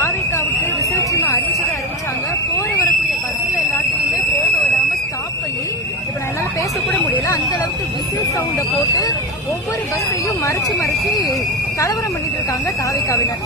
தாவேக்காவுக்கு விசேஷமா அறிவிச்சாங்க. போற வரக்கூடிய பஸ்ல எல்லாத்தையுமே போக விடாம ஸ்டாப் பண்ணி இப்ப நான் எல்லாம் பேசக்கூட முடியல. அந்த அளவுக்கு விசில் சவுண்ட போட்டு ஒவ்வொரு பஸ்ஸையும் மறைச்சு கலவரம் பண்ணிட்டு இருக்காங்க தாவேக்காவினர்.